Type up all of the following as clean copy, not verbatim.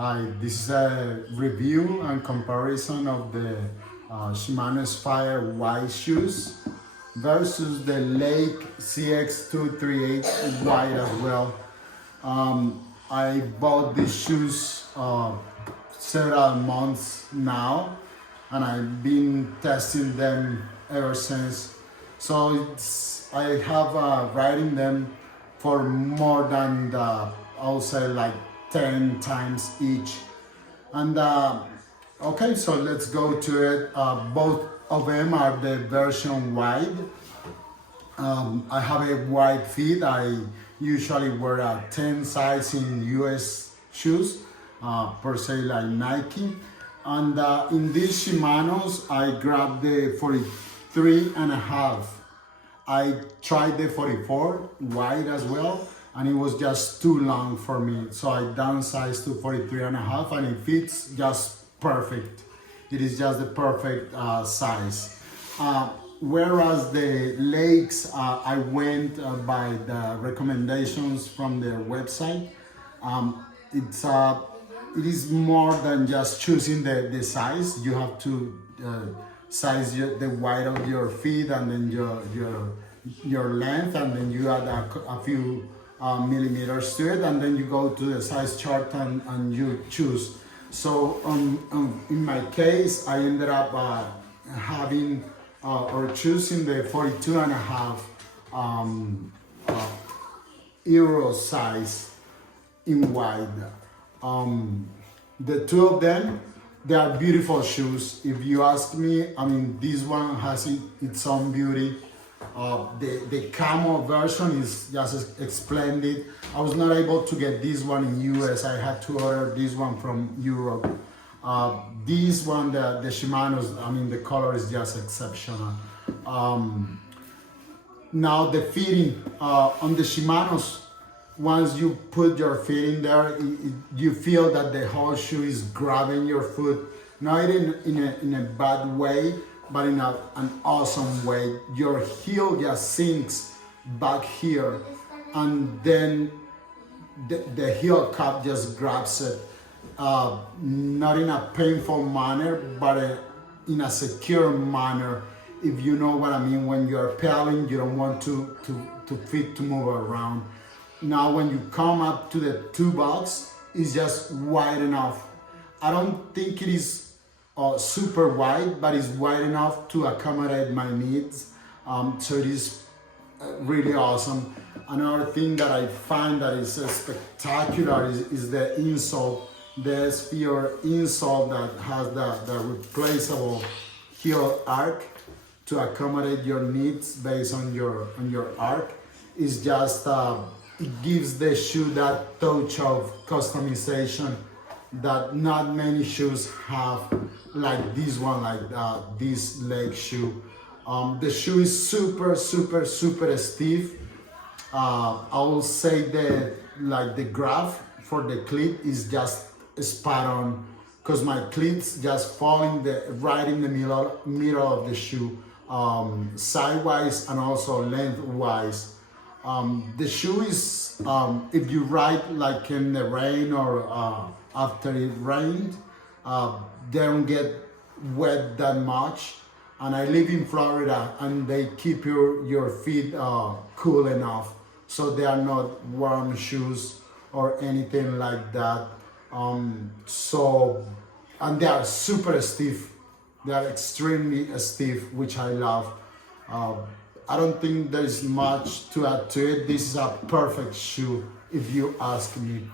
Hi, this is a review and comparison of the Shimano S-phyre white shoes versus the Lake CX238 white as well. I bought these shoes several months now, and I've been testing them ever since. So I have riding them for more than I'll say like 10 times each. And okay, so let's go to it. Both of them are the version wide. I have a wide feet. I usually wear a 10 size in US shoes, per se like Nike. And in these Shimanos, I grabbed the 43.5. I tried the 44 wide as well, and it was just too long for me. So I downsized to 43.5, and it fits just perfect. It is just the perfect size. Whereas the Lakes, I went by the recommendations from their website. It is more than just choosing the size. You have to size the width of your feet, and then your length, and then you add a few millimeters to it, and then you go to the size chart and you choose. So in my case, I ended up having or choosing the 42.5 euro size in wide. The two of them, they are beautiful shoes. If you ask me, I mean, this one has its own beauty. The camo version is just splendid. I was not able to get this one in US. I had to order this one from Europe. This one, the Shimano's, I mean, the color is just exceptional. Now the fitting on the Shimano's, once you put your feet in there, you feel that the whole shoe is grabbing your foot, not in a bad way, but in an awesome way. Your heel just sinks back here, and then the heel cup just grabs it, not in a painful manner, but in a secure manner, if you know what I mean. When you're pedaling, you don't want to feet to move around. Now when you come up to the two box, it's just wide enough. I don't think it is super wide, but it's wide enough to accommodate my needs. So it is really awesome. Another thing that I find that is spectacular is the insole, the S-phyre insole that has the replaceable heel arc to accommodate your needs based on your arc. Is just it gives the shoe that touch of customization that not many shoes have, like this one, like this leg shoe. The shoe is super stiff. I will say that like the graph for the cleat is just spot on, because my cleats just fall right in the middle of the shoe, sidewise and also lengthwise. The shoe is, if you ride like in the rain or after it rained, they don't get wet that much. And I live in Florida, and they keep your feet cool enough, so they are not warm shoes or anything like that. And they are super stiff. They are extremely stiff, which I love. I don't think there's much to add to it. This is a perfect shoe, if you ask me.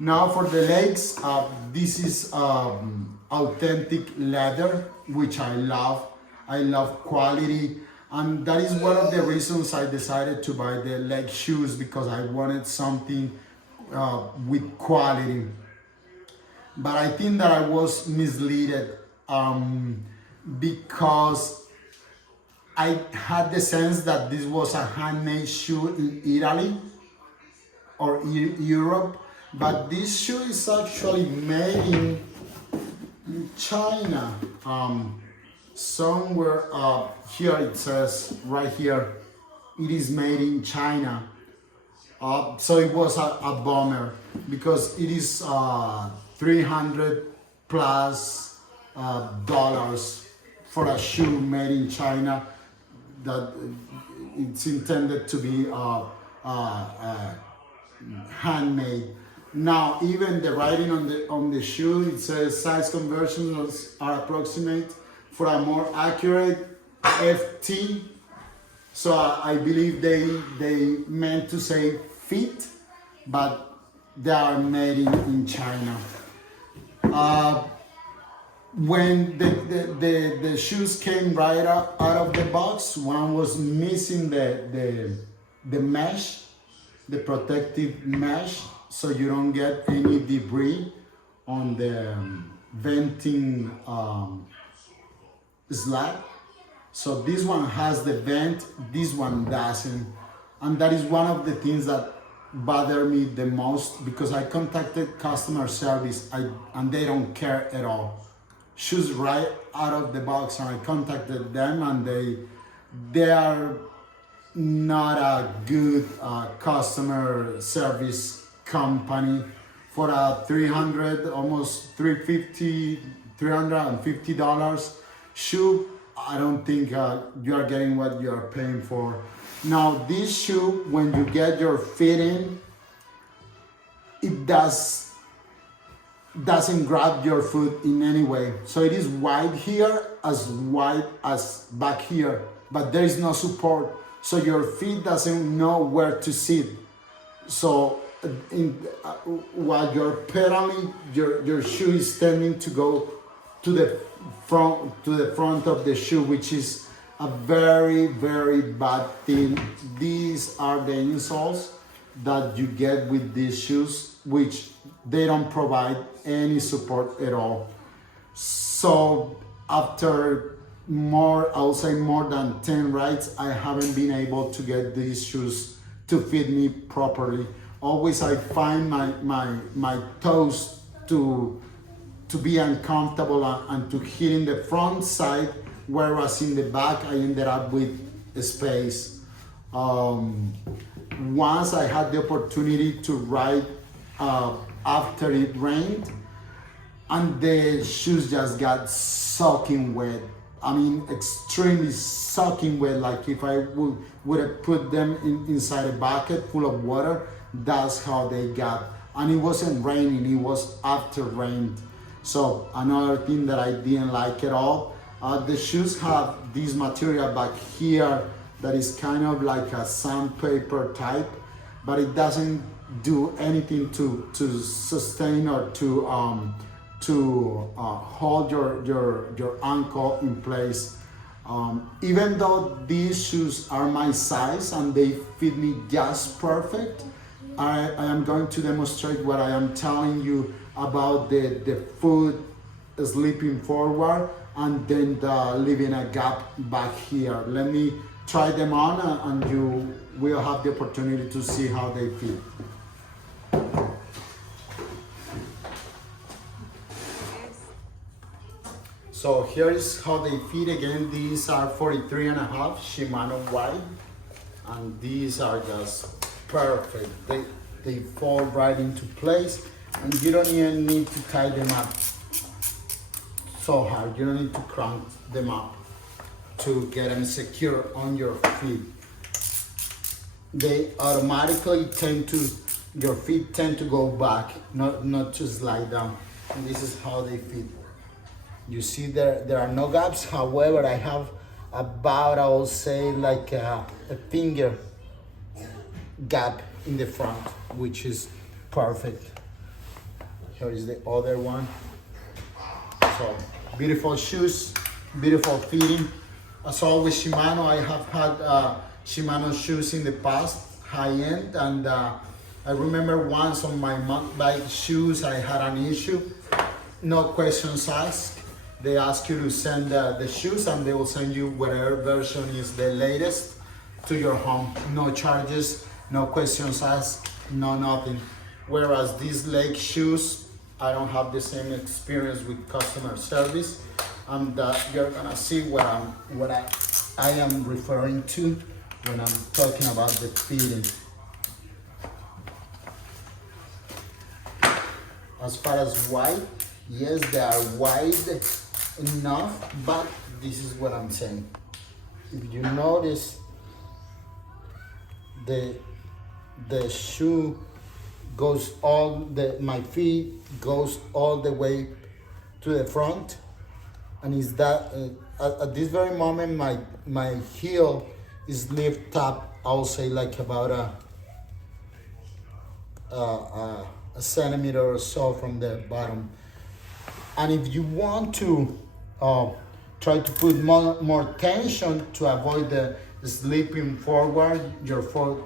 Now for the legs, this is authentic leather, which I love. I love quality, and that is one of the reasons I decided to buy the leg shoes, because I wanted something with quality. But I think that I was misled, because I had the sense that this was a handmade shoe in Italy or Europe, but this shoe is actually made in China. Somewhere here it says right here, it is made in China. So it was a bummer, because it is $300 plus dollars for a shoe made in China that it's intended to be handmade. Now, even the writing on the shoe, it says size conversions are approximate for a more accurate FT. So I believe they meant to say feet, but they are made in China. When the shoes came right out of the box, one was missing the mesh, the protective mesh, so you don't get any debris on the venting slab. So this one has the vent, this one doesn't. And that is one of the things that bother me the most, because I contacted customer service and they don't care at all. Shoes right out of the box, and I contacted them, and they are not a good customer service company for a almost $350 shoe. I don't think you are getting what you are paying for. Now this shoe, when you get your fit in, it doesn't grab your foot in any way. So it is wide here, as wide as back here, but there is no support. So your feet doesn't know where to sit. So while you're pedaling, your shoe is tending to go to the front of the shoe, which is a very, very bad thing. These are the insoles that you get with these shoes, which they don't provide any support at all. So after I'll say more than 10 rides, I haven't been able to get these shoes to fit me properly. Always I find my toes to be uncomfortable and to hit in the front side, whereas in the back I ended up with space. Once I had the opportunity to ride after it rained, and the shoes just got soaking wet. I mean, extremely soaking wet. Like if I would have put them inside a bucket full of water, that's how they got. And it wasn't raining, it was after rain. So another thing that I didn't like at all, the shoes have this material back here that is kind of like a sandpaper type, but it doesn't do anything to sustain or to hold your ankle in place. Even though these shoes are my size and they fit me just perfect, I am going to demonstrate what I am telling you about the foot slipping forward and then leaving a gap back here. Let me try them on and you will have the opportunity to see how they fit. So here is how they fit. Again, these are 43.5 Shimano wide, and these are just perfect. They fall right into place, and you don't even need to tie them up so hard. You don't need to crank them up to get them secure on your feet. They automatically your feet tend to go back, not to slide down. And this is how they fit. You see there are no gaps. However, I have about, I will say, like a finger gap in the front, which is perfect. Here is the other one. So beautiful shoes, beautiful fitting. As always, Shimano, I have had Shimano shoes in the past, high end, and I remember once on my mountain bike shoes I had an issue. No questions asked. They ask you to send the shoes and they will send you whatever version is the latest to your home. No charges, no questions asked, no nothing. Whereas these lake shoes, I don't have the same experience with customer service. And you're gonna see what I am referring to when I'm talking about the fitting. As far as wide, yes, they are wide enough, but this is what I'm saying. If you notice, the shoe goes my feet goes all the way to the front, and is that at this very moment my heel is lift up, I'll say like about a centimeter or so from the bottom. And if you want to try to put more tension to avoid the slipping forward, your foot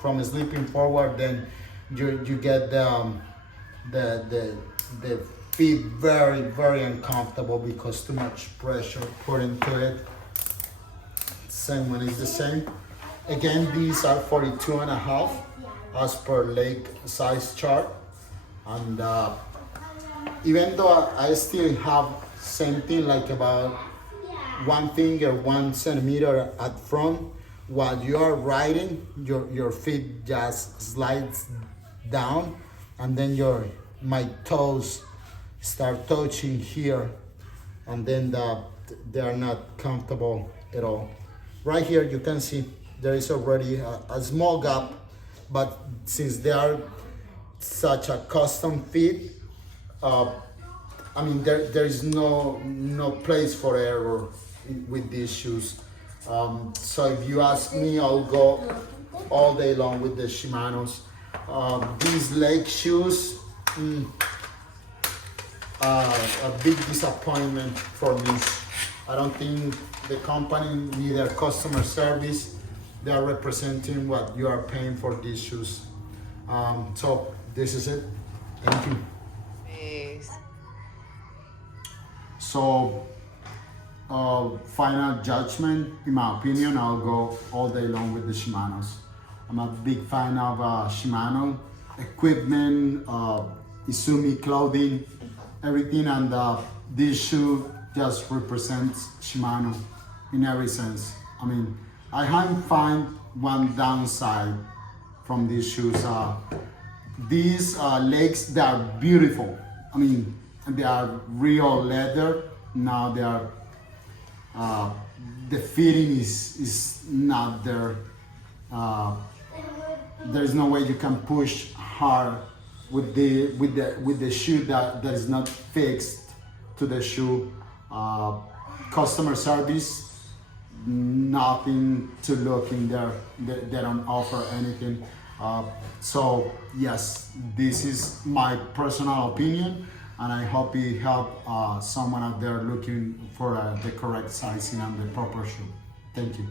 from slipping forward, then you get the feet very uncomfortable because too much pressure put into it. Same one is the same. Again, these are 42.5 as per leg size chart, and even though I still have same thing, like about 1 finger 1 centimeter at front, while you are riding, your feet just slides down, and then my toes start touching here, and then they are not comfortable at all. Right here you can see there is already a small gap, but since they are such a custom fit, I mean there is no place for error with these shoes. So if you ask me, I'll go all day long with the Shimanos. These leg shoes, a big disappointment for me. I don't think the company, neither customer service, they are representing what you are paying for these shoes. So this is it. Thank you. Yes. So final judgment, in my opinion, I'll go all day long with the Shimanos. I'm a big fan of Shimano equipment, Izumi clothing, everything, and this shoe just represents Shimano in every sense. I mean, I haven't found one downside from these shoes. These legs, they are beautiful. I mean, they are real leather. Now they are, the fitting is not there. There's no way you can push hard with the shoe that is not fixed to the shoe. Customer service, nothing to look in there. They don't offer anything. So yes, this is my personal opinion, and I hope it helped someone out there looking for the correct sizing and the proper shoe. Thank you.